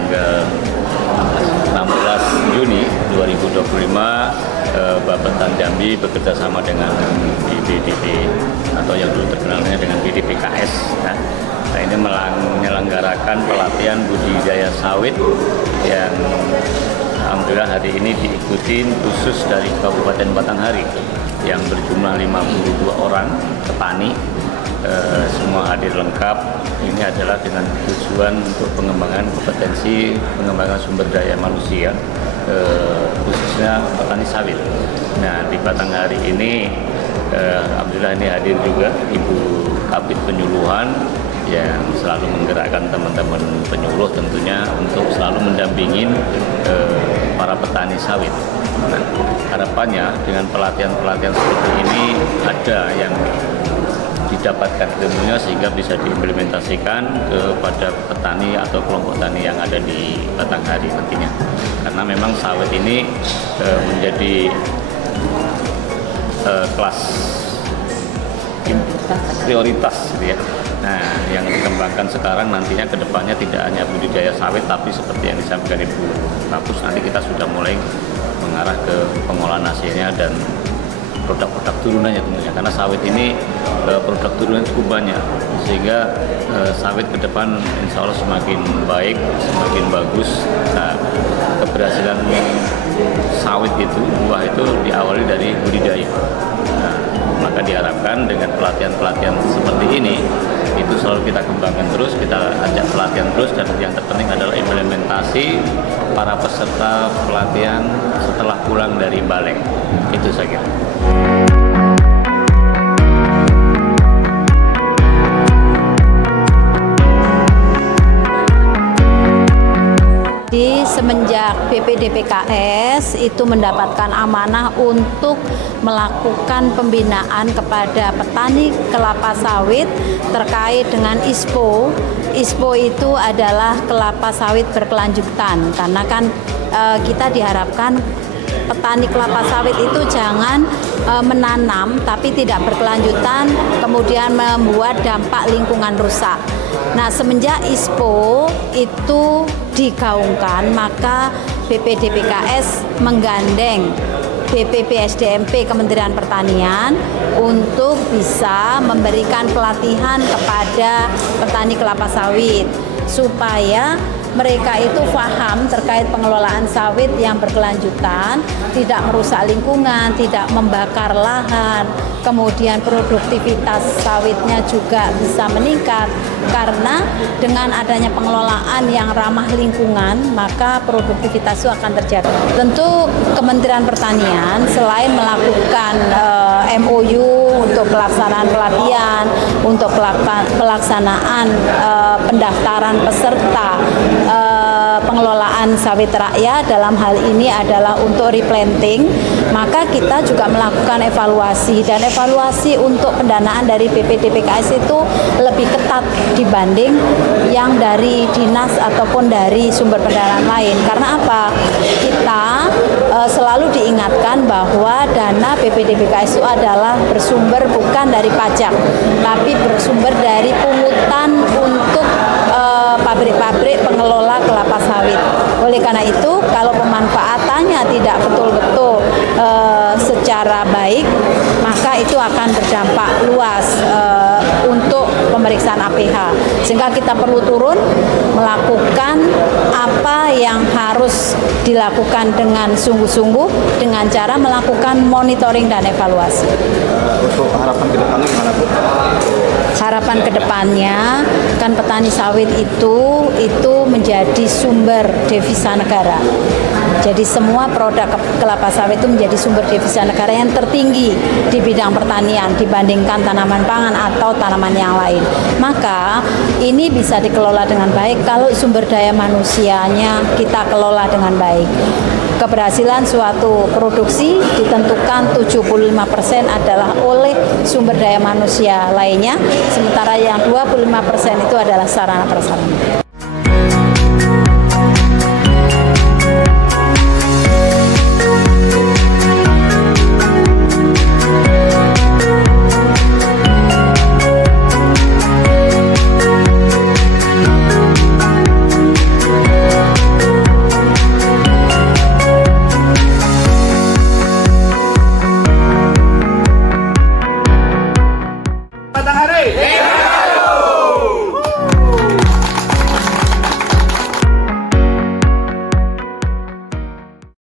tanggal 16 Juni 2025 Bappetan Jambi bekerjasama dengan BPDB atau yang dulu terkenalnya dengan BDPKS. Nah, ini menyelenggarakan pelatihan budidaya sawit yang alhamdulillah hari ini diikuti khusus dari Kabupaten Batanghari yang berjumlah 52 orang petani. Semua hadir lengkap. Ini adalah dengan tujuan untuk pengembangan kompetensi pengembangan sumber daya manusia, khususnya petani sawit. Nah, di Batanghari ini alhamdulillah ini hadir juga Ibu Kabid Penyuluhan yang selalu menggerakkan teman-teman penyuluh tentunya untuk selalu mendampingin para petani sawit. Nah, harapannya dengan pelatihan-pelatihan seperti ini ada yang didapatkan ilmunya sehingga bisa diimplementasikan kepada petani atau kelompok tani yang ada di Batanghari nantinya. Karena memang sawit ini menjadi kelas prioritas gitu ya. Nah, yang dikembangkan sekarang nantinya ke depannya tidak hanya budidaya sawit, tapi seperti yang disampaikan Ibu Kapus, nanti kita sudah mulai mengarah ke pengolahan hasilnya dan produk-produk turunannya tentunya, karena sawit ini produk turunan cukup banyak, sehingga sawit ke depan insya Allah semakin baik, semakin bagus. Nah, keberhasilan sawit itu, buah itu diawali dari budidaya. Nah, maka diharapkan dengan pelatihan-pelatihan seperti ini itu selalu kita kembangkan terus, kita ajak pelatihan terus, dan yang terpenting adalah implementasi para peserta pelatihan setelah pulang dari Balek. Itu saya kira. Semenjak BPDPKS itu mendapatkan amanah untuk melakukan pembinaan kepada petani kelapa sawit terkait dengan ISPO. ISPO itu adalah kelapa sawit berkelanjutan, karena kan kita diharapkan petani kelapa sawit itu jangan menanam tapi tidak berkelanjutan, kemudian membuat dampak lingkungan rusak. Nah, semenjak ISPO itu digaungkan, maka BPDPKS menggandeng BPPSDMP Kementerian Pertanian untuk bisa memberikan pelatihan kepada petani kelapa sawit supaya mereka itu paham terkait pengelolaan sawit yang berkelanjutan, tidak merusak lingkungan, tidak membakar lahan, kemudian produktivitas sawitnya juga bisa meningkat, karena dengan adanya pengelolaan yang ramah lingkungan, maka produktivitas itu akan terjaga. Tentu Kementerian Pertanian selain melakukan MOU untuk pelaksanaan pelatihan, untuk pelaksanaan pendaftaran peserta pengelolaan sawit rakyat, dalam hal ini adalah untuk replanting, maka kita juga melakukan evaluasi, dan evaluasi untuk pendanaan dari BPDPKS itu lebih ketat dibanding yang dari dinas ataupun dari sumber pendanaan lain. Karena apa? Kita selalu diingatkan bahwa dana BPDPKS itu adalah bersumber bukan dari pajak, tapi bersumber dari pungutan untuk pabrik-pabrik pengelola kelapa sawit. Oleh karena itu, kalau pemanfaatannya tidak betul-betul secara baik, maka itu akan berdampak luas untuk pemeriksaan APH. Sehingga kita perlu turun melakukan apa yang harus dilakukan dengan sungguh-sungguh dengan cara melakukan monitoring dan evaluasi. Untuk harapan ke depannya gimana, Bu? Harapan kedepannya kan petani sawit itu menjadi sumber devisa negara. Jadi semua produk kelapa sawit itu menjadi sumber devisa negara yang tertinggi di bidang pertanian dibandingkan tanaman pangan atau tanaman yang lain. Maka ini bisa dikelola dengan baik kalau sumber daya manusianya kita kelola dengan baik. Keberhasilan suatu produksi ditentukan 75% adalah oleh sumber daya manusia lainnya, sementara yang 25% itu adalah sarana prasarana.